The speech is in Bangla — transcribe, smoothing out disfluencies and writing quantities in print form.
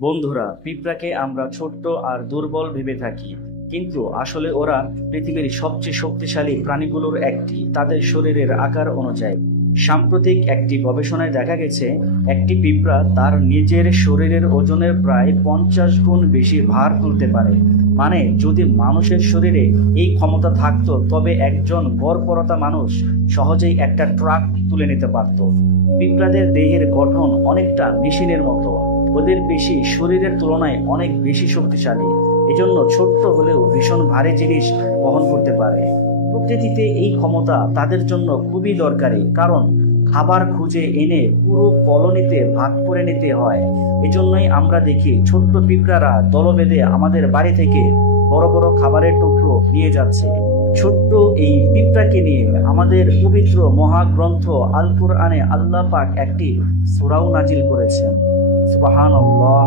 বন্ধুরা, পিঁপড়াকে আমরা ছোট্ট আর দুর্বল ভেবে থাকি, কিন্তু আসলে ওরা পৃথিবীর সবচেয়ে শক্তিশালী প্রাণীগুলোর একটি। তাদের শরীরের আকার অনুযায়ী সাম্প্রতিক একটি গবেষণায় দেখা গেছে, একটি পিঁপড়া তার নিজের শরীরের ওজনের প্রায় 50 গুণ বেশি ভার তুলতে পারে। মানে যদি মানুষের শরীরে এই ক্ষমতা থাকতো, তবে একজন গড়পড়তা মানুষ সহজেই একটা ট্রাক তুলে নিতে পারত। পিঁপড়াদের দেহের গঠন অনেকটা মেশিনের মতো, ওদের পেশি শরীরের তুলনায় অনেক বেশি শক্তিশালী, এজন্য ছোট্ট হলেও ভীষণ ভারী জিনিস বহন করতে পারে। প্রকৃতিতে এই ক্ষমতা তাদের জন্য খুবই দরকারি, কারণ খাবার খুঁজে এনে পুরো কলোনিতে ভাগ করে নিতে হয়। এজন্যই আমরা দেখি ছোট্ট পিঁপড়ারা দল বেঁধে আমাদের বাড়ি থেকে বড় বড় খাবারের টুকরো নিয়ে যাচ্ছে। ছোট্ট এই পিঁপড়াকে নিয়ে আমাদের পবিত্র মহাগ্রন্থ আল কুরআনে আল্লাহ পাক একটি সূরাও নাজিল করেছেন। সুবহানাল্লাহ।